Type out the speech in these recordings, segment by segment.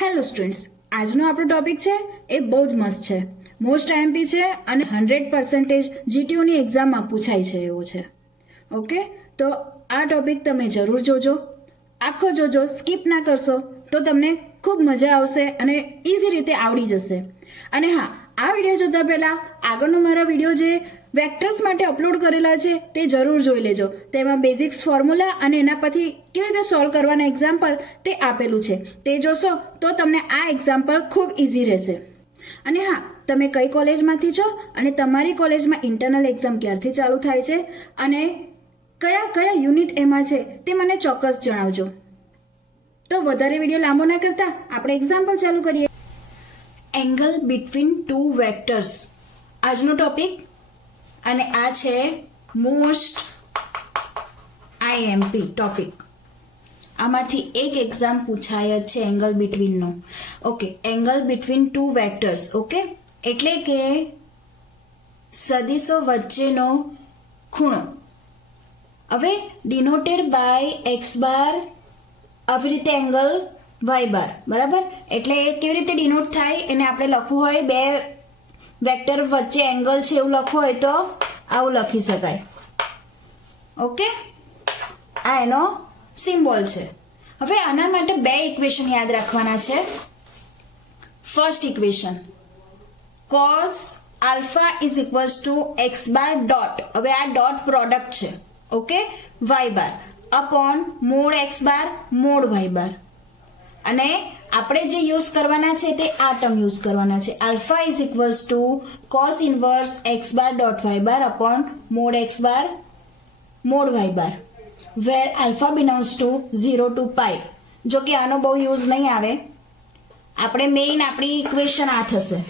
Hello students, આજનો આપણો topic છે એ બહુ જ મસ્ત છે, મોસ્ટ આઈએમપી છે અને 100% જીટીયુની એક્ઝામમાં પૂછાય છે એવો છે. ઓકે, તો આ ટોપિક તમે જરૂર જોજો, આખો જોજો, સ્કીપ ના કરશો તો તમને ખૂબ મજા આવશે અને ઇઝી રીતે આવડી જશે. અને હા, આ વિડીયો જોતા પહેલાં આગળનો મારા વિડીયો જે વેક્ટર્સ માટે અપલોડ કરેલા છે તે જરૂર જોઈ લેજો. તેમાં બેઝિક્સ ફોર્મ્યુલા અને એના પરથી કેવી રીતે સોલ્વ કરવાના એક્ઝામ્પલ તે આપેલું છે. તે જોશો તો તમને આ એક્ઝામ્પલ ખૂબ ઇઝી રહેશે. અને હા, તમે કઈ કોલેજમાંથી છો અને તમારી કોલેજમાં ઇન્ટરનલ એક્ઝામ ક્યારથી ચાલુ થાય છે અને કયા કયા યુનિટ એમાં છે તે મને ચોક્કસ જણાવજો. તો વધારે વિડીયો લાંબો ના કરતા આપણે એક્ઝામ્પલ ચાલુ કરીએ. એંગલ બિટવીન ટુ વેક્ટર્સ આજનો ટોપિક, અને આ છે મોસ્ટ આઈએમપી ટોપિક. આમાંથી એક એક્ઝામ પૂછાય જ છે એંગલ બિટવીનનો. Okay, angle between two vectors. Okay, એટલે કે સદિશો વચ્ચેનો ખૂણો. હવે ડિનોટેડ બાય એક્સ બાર, આવી રીતે એંગલ વાય બાર, બરાબર. એટલે કેવી રીતે ડિનોટ થાય, એને આપણે લખવું હોય બે વેક્ટર વચ્ચે એંગલ છે એવું લખવું હોય તો આવું લખી શકાય. ઓકે, આ એનો સિમ્બોલ છે. હવે આના માટે બે ઇક્વેશન યાદ રાખવાના છે. First equation cos alpha is equals two x bar dot, હવે આ ડોટ પ્રોડક્ટ છે, okay, Y bar upon mod X bar mod Y બાર. અને આપણે જે યુઝ કરવાના છે તે આ ટર્મ યુઝ કરવાના છે. Alpha is equals to cos inverse X bar dot Y bar upon mod X bar mod Y bar, where alpha belongs to 0 to pi. જો કે આનો બહુ યુઝ નહીં આવે, આપણે મેઇન આપણી ઇક્વેશન આ થશે.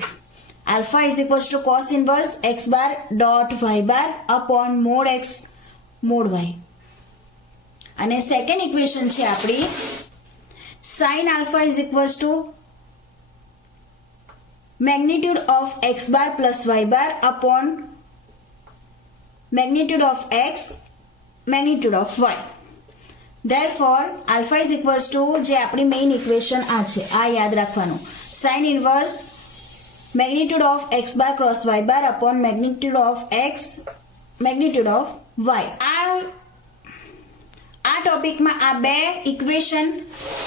Alpha is equals to cos inverse X bar dot Y bar upon mod X mod Y. અને સેકન્ડ ઇક્વેશન છે આપણી sin alpha is equals to magnitude of x bar plus y bar upon magnitude of x magnitude of y. Therefore alpha is equals to, જે આપણી main equation આ છે, આ યાદ રાખવાનું, sin inverse magnitude of x bar cross y bar upon magnitude of x magnitude of y. આ ટોપિકમાં આ બે ઇક્વેશન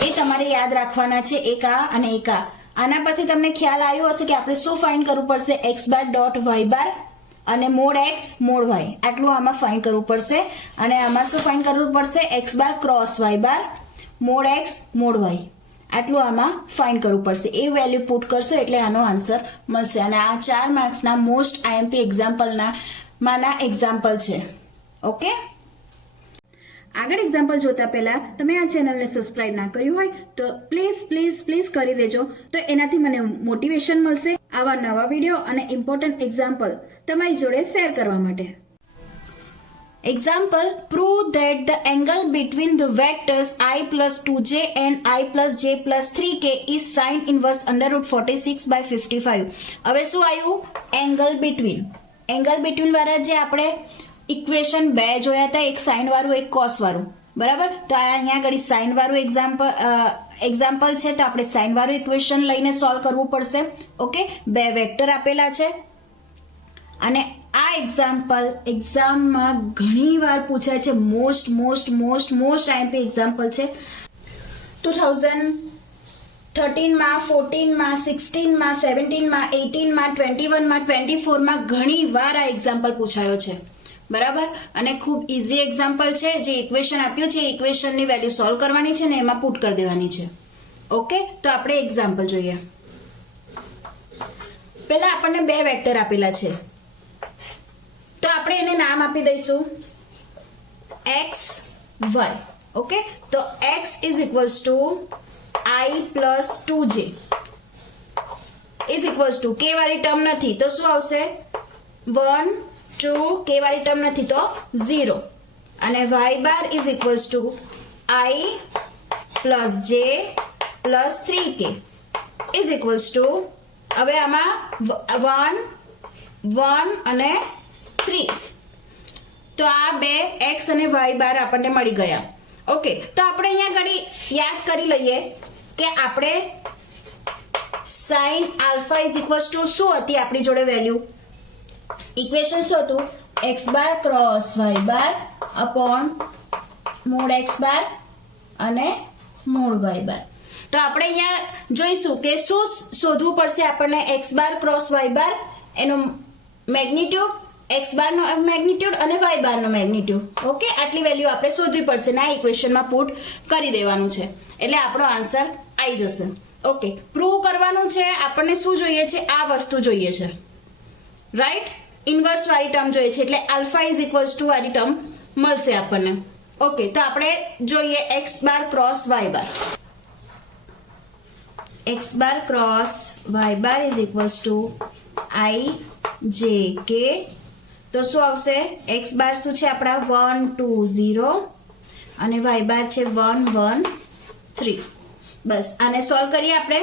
એ તમારે યાદ રાખવાના છે, એક આ અને એક આ. આના પરથી તમને ખ્યાલ આવ્યો હશે કે આપણે શું ફાઇન્ડ કરવું પડશે, એક્સ બાર ડોટ વાય બાર અને મોડ એક્સ મોડ વાય, આટલું આમાં ફાઇન્ડ કરવું પડશે. અને આમાં શું ફાઇન્ડ કરવું પડશે, એક્સ બાર ક્રોસ વાય બાર મોડ એક્સ મોડ વાય, આટલું આમાં ફાઇન્ડ કરવું પડશે. એ વેલ્યુ પુટ કરશો એટલે આનો આન્સર મળશે. અને આ 4 માર્ક્સના મોસ્ટ આઈએમપી એક્ઝામ્પલના એક્ઝામ્પલ છે. ઓકે, આગળ એક્ઝામ્પલ જોતા પહેલા તમે આ ચેનલને સબસ્ક્રાઇબ ના કર્યું હોય તો પ્લીઝ પ્લીઝ પ્લીઝ કરી દેજો. તો એનાથી મને મોટિવેશન મળશે આવા નવા વિડીયો અને ઇમ્પોર્ટન્ટ એક્ઝામ્પલ તમારી જોડે શેર કરવા માટે. Example, prove that the angle between the vectors i plus 2j and i plus j plus 3k is sin inverse under root 46/55. હવે શું આવ્યું, એંગલ બિટવીન. એંગલ બિટવીન વાળા જે આપણે ઇક્વેશન બે જોયા હતા, એક સાઇન વાળું એક કોસ વાળું, બરાબર. તો અહીંયા આગળ સાઇન વાળું એક્ઝામ્પલ છે, તો આપણે સાઇન વાળું ઇક્વેશન લઈને સોલ્વ કરવું પડશે. ઓકે, બે વેક્ટર આપેલા છે. અને આ એક્ઝામ્પલ એક્ઝામમાં ઘણી વાર પૂછાય છે, મોસ્ટ આઈએમપી એક્ઝામ્પલ છે. 2013માં, 14માં, 16માં, 17માં, 18માં, 21માં, 24માં ઘણી વાર આ એક્ઝામ્પલ પૂછાયો છે, બરાબર. અને ખૂબ ઇઝી એક્ઝામ્પલ છે. જે ઇક્વેશન આપ્યું છે એ ઇક્વેશનની વેલ્યુ સોલ્વ કરવાની છે ને એમાં પુટ કરી દેવાની છે. ઓકે, તો આપણે એક્ઝામ્પલ જોઈએ. પહેલા આપણને બે વેક્ટર આપેલા છે, તો આપણે એને નામ આપી દઈશું x y. ઓકે, તો x is equals two i plus 2j is equals two, k વાળી ટર્મ નથી તો શું આવશે, 1 2, k વાળી ટર્મ નથી તો 0. અને y bar is equals two i plus j plus 3k is equals two, હવે આમાં 1 અને 3, તો આ બે x અને y બાર આપણને મળી ગયા. ઓકે, તો આપણે અહીંયા ઘડી યાદ કરી લઈએ કે આપણે sine alpha is equals to શું હતી આપણી જોડે વેલ્યુ? ઇક્વેશન શું હતું? X bar cross Y bar upon mod X બાર અને મોડ વાય બાર. તો આપણે અહીંયા જોઈશું કે શું શોધવું પડશે આપણને? એક્સ બાર ક્રોસ વાય બાર એનો મેગ્નિટ્યુડ, એક્સ બારનો મેગ્નિટ્યુડ અને વાય બારનો મેગ્નિટ્યુડ. ઓકે, આટલી વેલ્યુ આપણે શોધવી પડશે ને આ ઇક્વેશનમાં પુટ કરી દેવાનું છે એટલે આપણો આન્સર આવી જશે. ઓકે, પ્રૂવ કરવાનું છે આપણને શું જોઈએ છે? આ વસ્તુ જોઈએ છે, રાઈટ? ઇન્વર્સ વાળી ટર્મ જોઈએ છે એટલે આલ્ફા ઇઝ ઇક્વલ્સ ટુ વાળી ટર્મ મળશે આપણને. ઓકે, તો આપણે જોઈએ X bar cross Y bar. X bar cross Y bar is equals to I J K. તો શું આવશે? એક્સ બાર શું છે આપણા? 1 2 0 અને વાય બાર છે 1 1 3. બસ આને સોલ્વ કરીએ આપણે.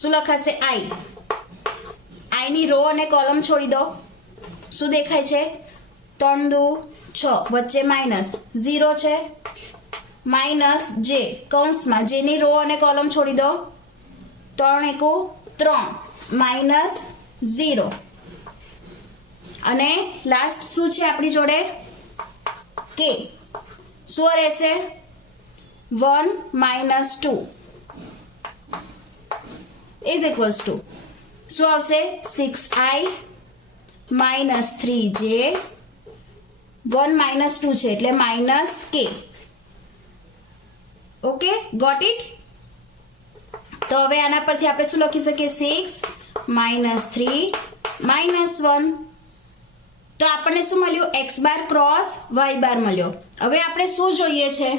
શું લખાશે? આઈ. આઈની રો અને કોલમ છોડી દો. શું દેખાય છે? 3 2 6 વચ્ચે માઇનસ 0 છે, માઇનસ જે કૌંસમાં જેની રો અને કોલમ છોડી દો. 3 1 3 માઇનસ 0 અને લાસ્ટ શું છે આપણી જોડે? કે. શું રહેશે? 1 માઇનસ 2 ઇઝ ઇક્વલ્સ ટુ શું આવશે? 6i minus 3j. 1 માઇનસ 2 છે એટલે માઇનસ કે. Okay, got it? તો હવે આના પરથી આપણે શું લખી શકીએ? 6 માઇનસ 3 માઇનસ 1. તો આપણને શું મળ્યું? X bar cross Y bar મળ્યો. હવે આપણે શું જોઈએ છે?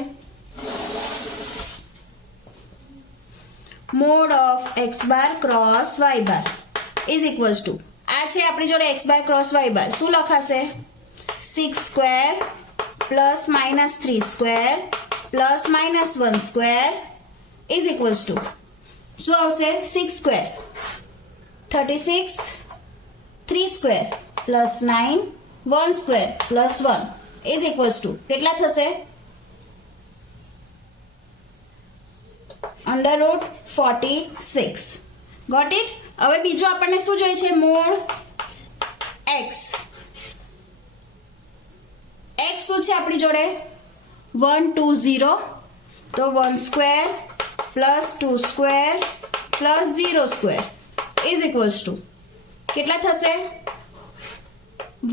Mod of X bar cross Y bar is equals to આ છે આપણી જોડે X bar cross Y bar. શું લખાશે? 6 square plus minus 3 square plus minus 1 square is equals to શું આવશે? 6 square 36, 3 square plus 9, 1 square plus 1 is equals to કેટલા થશે? √ 46. Got it? હવે બીજું આપણને શું જોઈએ છે? Mode x. એક્સ શું છે આપણી જોડે? 1 2 0. તો 1 square plus 2 square plus 0 square is equals to કેટલા થશે?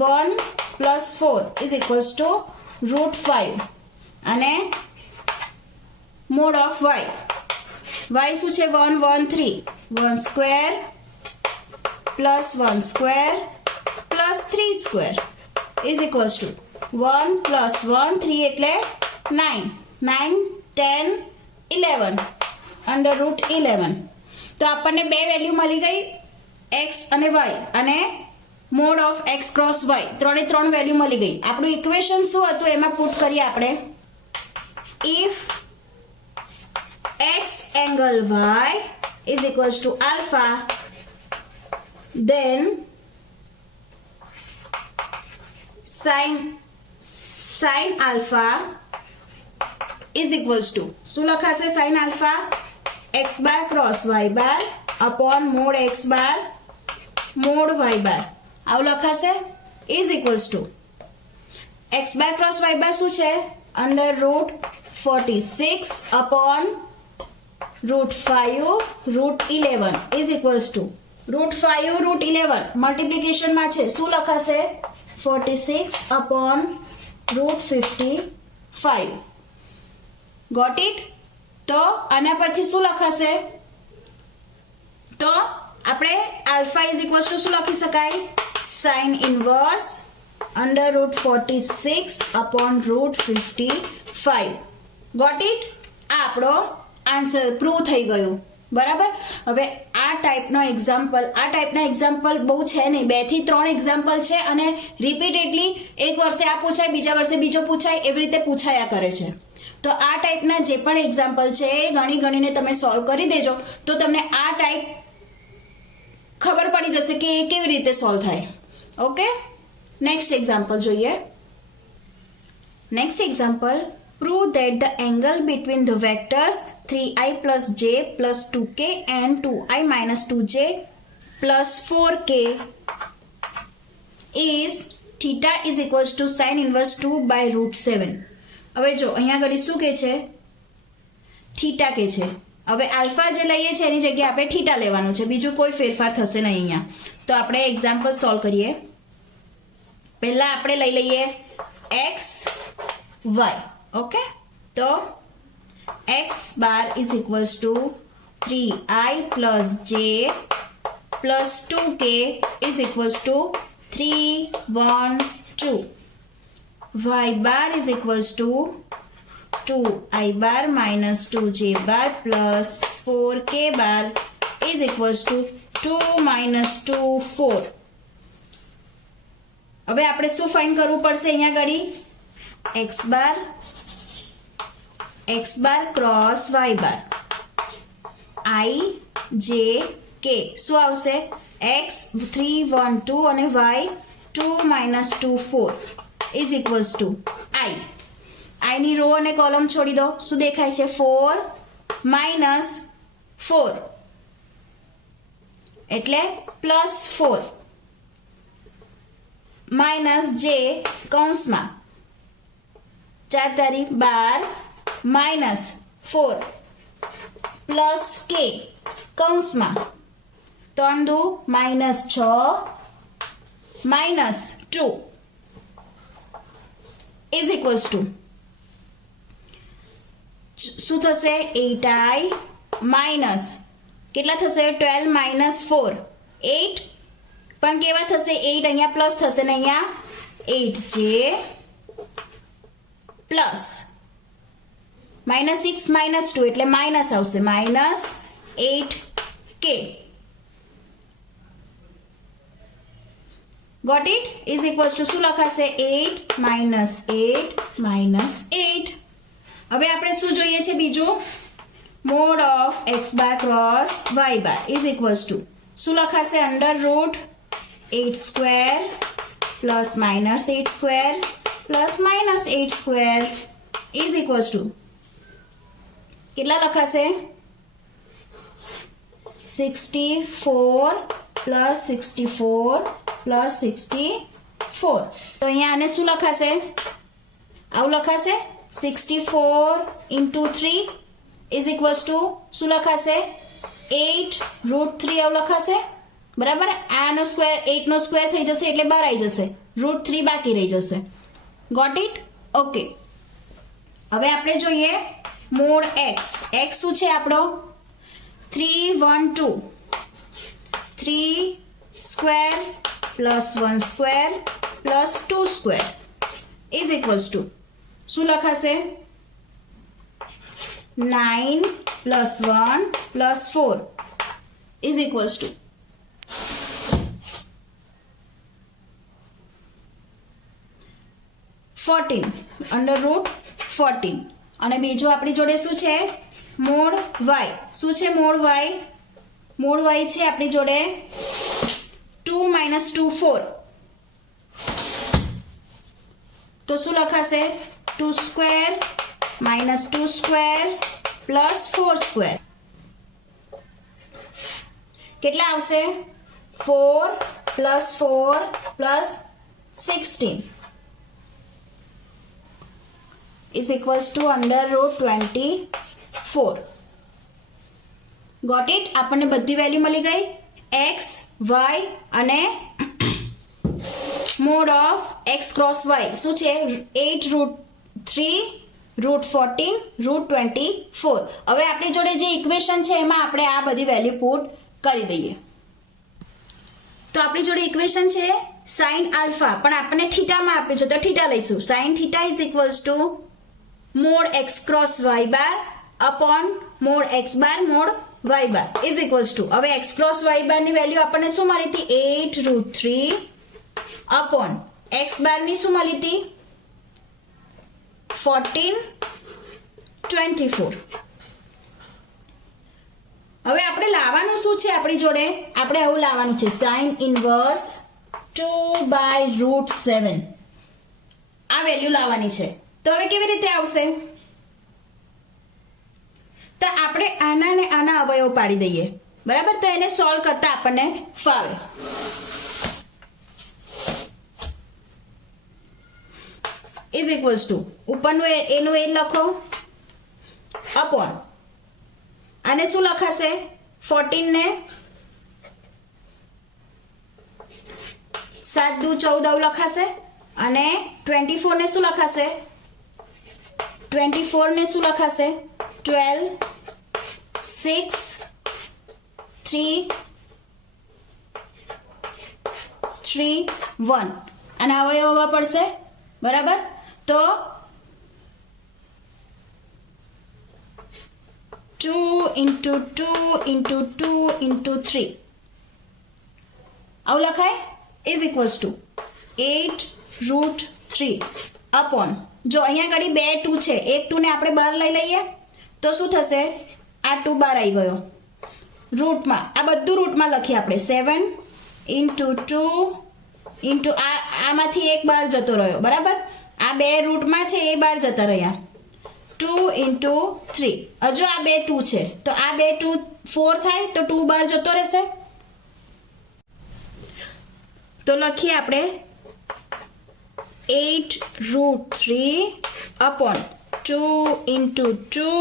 1 પ્લસ 4 ઇઝ ઇક્વલ્સ ટુ √5 અને મોડ ઓફ વાય. વાય શું છે? 1 1 3. 1 square plus 1 square plus 3 square is equals two 1 plus 1 3 એટલે 9 9 10 11 √11. તો આપણને બે વેલ્યુ મળી ગઈ એક્સ અને વાય અને mod of X cross Y. 3 3 value મળી ગઈ. આપણું ઇક્વેશન શું હતું એમાં પુટ કરીએ આપણે. If x angle y is equals to alpha, then sin alpha is equals to શું લખાશે? sin alpha x bar cross y bar upon mod x bar mod y bar આવું લખાશે is equals to x bar cross y bar શું છે? √46 upon √5 √11 is equals to √5 √11 મલ્ટીપ્લિકેશનમાં છે. શું લખાશે? 46 upon √55. Got it? તો આના પરથી શું લખાશે? તો આપણે આલ્ફા ઇઝ ઇક્વલ્સ ટુ શું લખી શકાય? Sine inverse √46 upon √55. Got it? આ આપણો આન્સર પ્રૂવ થઈ ગયું. બરાબર? હવે આ ટાઈપના એક્ઝામ્પલ બહુ છે નહીં, 2 થી 3 એક્ઝામ્પલ છે અને રિપીટેડલી એક વર્ષે આ પૂછાય, બીજા વર્ષે બીજો પૂછાય, એવી રીતે પૂછાયા કરે છે. તો આ ટાઈપના જે પણ એક્ઝામ્પલ છે એ ગણીને તમે સોલ્વ કરી દેજો તો તમને આ ટાઈપ ખબર પડી જશે કે એ કેવી રીતે સોલ્વ થાય. ઓકે, નેક્સ્ટ એક્ઝામ્પલ જોઈએ. Next example Prove that the angle between the vectors 3i plus j plus 2k and 2i minus 2j plus 4k is theta is equals to sin inverse 2 by root 7. હવે જો અહીંયા આગળ શું કહે છે? Theta કહે છે. હવે આલ્ફા જે લઈએ છે એની જગ્યાએ આપણે થીટા લેવાનું છે, બીજું કોઈ ફેરફાર થશે નહીં અહીંયા. તો આપણે એક્ઝામ્પલ સોલ્વ કરીએ. પહેલા આપણે લઈ લઈએ x y. ઓકે, તો x bar is equals to 3i plus j plus 2k is equals to 3 1 2. y bar is equals to 2i bar minus 2j bar plus 4k bar is equals to 2 minus 2 4. હવે આપણે શું find કરવું પડશે અહીંયા ઘડી? x bar cross y bar i j k શું આવશે? x 3 1 2 અને y 2 minus 2 4 is equals to i. i ની રો અને કોલમ છોડી દો. શું દેખાય છે? 4 minus 4 એટલે પ્લસ 4 માઇનસ j કૌંસમાં 4 તારી 12 માઇનસ 4 પ્લસ k કૌંસમાં 3 2 minus 6 minus 2 is equals to શું થશે? 8i માઇનસ કેટલા થશે? 12 માઇનસ 4 8 પણ કેવા થશે? 8 અહીંયા પ્લસ થશે ને અહીંયા 8j પ્લસ -6 -2 એટલે માઇનસ આવશે -8k. Got it? Is equals to શું લખાશે? 8 -8 હવે આપણે શું જોઈએ છે બીજું? Mode of x bar cross y bar is equals to શું લખાશે? Under route 8 square plus -8 square plus -8 square is equals to કેટલા લખાશે? 64 પ્લસ 64 પ્લસ 64. તો અહીંયા આને શું લખાશે? આવું લખાશે 64 into 3 is equals to શું લખાશે? 8 root 3 આવું લખાશે. બરાબર? આનો સ્ક્વેર 8 નો સ્ક્વેર થઈ જશે એટલે બહાર આવી જશે. રૂટ 3 બાકી રહી જશે. Got it? ઓકે. હવે આપણે જોઈએ મોડ x. x શું છે આપણો? 3 1 2 3 square plus 1 square plus 2 square is equals to શું લખાશે? 9 plus 1 plus 4 is equals two 14 under route 14. અને બીજું આપણી જોડે શું છે? Mode y. શું છે મોડ y? મોડ y છે આપણી જોડે 2 minus 2 4. તો શું લખાશે? 2 square minus 2 square plus 4 square કેટલા આવશે? 4 plus 4 plus 16 is equals to under root 24. Got it? આપણને બધી વેલ્યુ મળી ગઈ. x y અને mod of x cross y શું છે? 8 રૂટ 3 રૂટ 14 રૂટ 24. હવે આપણી જોડે જે ઇક્વેશન છે એમાં આપણે આ બધી વેલ્યુ પુટ કરી દઈએ. તો આપણી જોડે ઇક્વેશન છે sin આલ્ફા, પણ આપણને થીટામાં આપ્યું છે તો થીટા લઈશું. sin theta is equals two mode x cross y bar upon mode x bar mode y bar is equals two હવે x ક્રોસ y બારની વેલ્યુ આપણને શું મળી હતી? 8 રૂટ 3 અપોન x બારની શું મળી હતી? 14 24. હવે આપણે લાવવાનું શું છે આપણી જોડે? આપણે આવું લાવવાનું છે sin ઇન્વર્સ 2 બાય રૂટ 7. આ વેલ્યુ લાવવાની છે. તો હવે કેવી રીતે આવશે? તો આપણે આના ને આના અવયવ પાડી દઈએ, બરાબર? તો એને સોલ્વ કરતા આપણને ફાવે. ઇઝ ઇક્વલ્સ ટુ ઉપરનું એનું એ લખો અપોન આને શું લખાશે? 14 ને 7 દુ 14 આવું લખાશે અને 24 ને શું લખાશે? 24 ને શું લખાશે? 12 6 3 1 અને અવયવ હોવા પડશે, બરાબર? તો 2 into 2 into 2 into 3 આવું લખાય. ઇઝ ઇક્વલ્સ ટુ 8√3 અપોન જો અહીંયા ઘડી 2 2 છે, એક 2 ને આપણે બહાર લઈ લઈએ તો શું થશે? આ 2 બહાર આવી ગયો રૂટમાં. આ બધું રૂટમાં લખીએ આપણે 7 into 2 into આમાંથી એક બહાર જતો રહ્યો, બરાબર? આ 2 રૂટમાં છે એ બહાર જતા રહ્યા. 2 into 3 હજુ આ 2 2 છે તો આ 2 2 4 થાય તો 2 બહાર જતો રહેશે. તો લખીએ આપણે 8√3 અપોન 2 into 2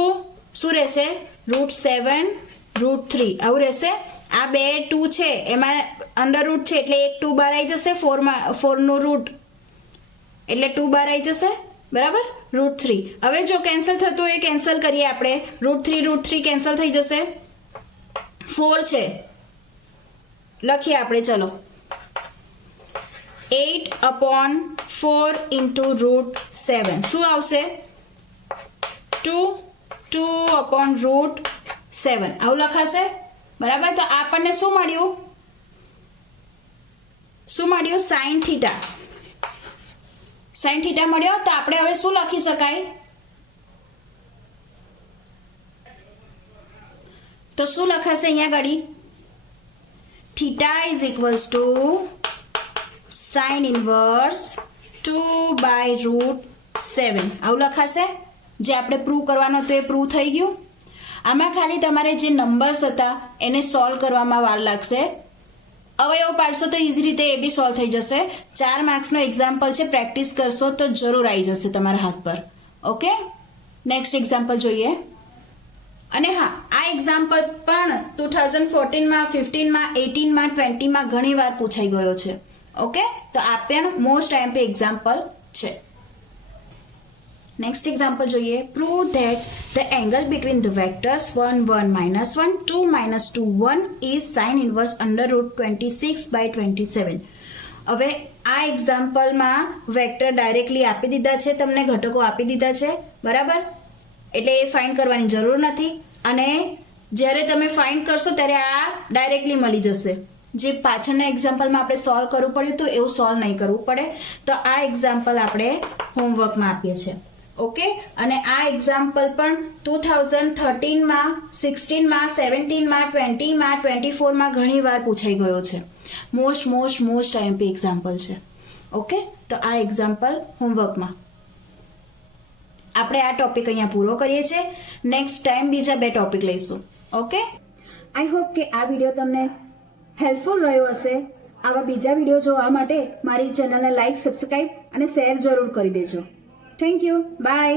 શું રહેશે? √7√3 આવું રહેશે. આ 2 2 છે એમાં અંડર રૂટ છે એટલે એક 2 બહાર આવી જશે. 4 નું રૂટ એટલે 2 બહાર આવી જશે, બરાબર? √3. હવે જો કેન્સલ થતું હોય કેન્સલ કરીએ આપણે. √3 કેન્સલ થઈ જશે. 4 છે લખીએ આપણે, ચલો 8/4 into √7 શું આવશે? 2/7 આવું લખાશે, બરાબર? તો આપણને શું મળ્યું? Sine theta. સાઇન થીટા મળ્યો. તો આપણે હવે શું લખી શકાય? તો શું લખાશે અહીંયા ઘડી? Theta is equals two sine inverse 2/√7 આવું લખાશે. જે આપણે પ્રૂવ કરવાનું હતું એ પ્રૂવ થઈ ગયું. આમાં ખાલી તમારે જે નંબર્સ હતા એને સોલ્વ કરવામાં વાર લાગશે. અવયવ પાડશો તો ઇઝી રીતે એ બી સોલ્વ થઈ જશે. 4 માર્ક્સનો એક્ઝામ્પલ છે, પ્રેક્ટિસ કરશો તો જરૂર આવી જશે તમારા હાથ પર. ઓકે, નેક્સ્ટ એક્ઝામ્પલ જોઈએ. અને હા, આ એક્ઝામ્પલ પણ 2014માં 15માં 18માં 20માં ઘણી વાર પૂછાઈ ગયો છે. ઓકે, તો આ પણ મોસ્ટ આઈએમપી એક્ઝામ્પલ છે. નેક્સ્ટ એક્ઝામ્પલ જોઈએ. Prove that the angle between the vectors 1 1 -1 2 -2 1 is sine inverse √26/27. હવે આ એક્ઝામ્પલમાં વેક્ટર ડાયરેક્ટલી આપી દીધા છે, તમને ઘટકો આપી દીધા છે, બરાબર? એટલે એ ફાઇન્ડ કરવાની જરૂર નથી. અને જ્યારે તમે ફાઇન્ડ કરશો ત્યારે આ ડાયરેક્ટલી મળી જશે. જે પાછળના એક્ઝામ્પલમાં આપણે સોલ્વ કરવું પડ્યું તો એવું સોલ્વ નહીં કરવું પડે. તો આ એક્ઝામ્પલ આપણે હોમવર્કમાં આપીએ છીએ. ઓકે, અને આ એક્ઝામ્પલ પણ 2013માં 16માં 17માં 20માં 24માં ઘણી વાર પૂછાઈ ગયો છે. મોસ્ટ આઈએમપી એક્ઝામ્પલ છે. ઓકે, તો આ એક્ઝામ્પલ હોમવર્કમાં. આપણે આ ટોપિક અહીંયા પૂરો કરીએ છીએ. નેક્સ્ટ ટાઈમ બીજા 2 ટોપિક લઈશું. ઓકે, આઈ હોપ કે આ વિડીયો તમને હેલ્પફુલ રહ્યો હશે. આવા બીજા વિડીયો જોવા માટે મારી ચેનલને લાઈક, સબસ્ક્રાઈબ અને શેર જરૂર કરી દેજો. Thank you. બાય.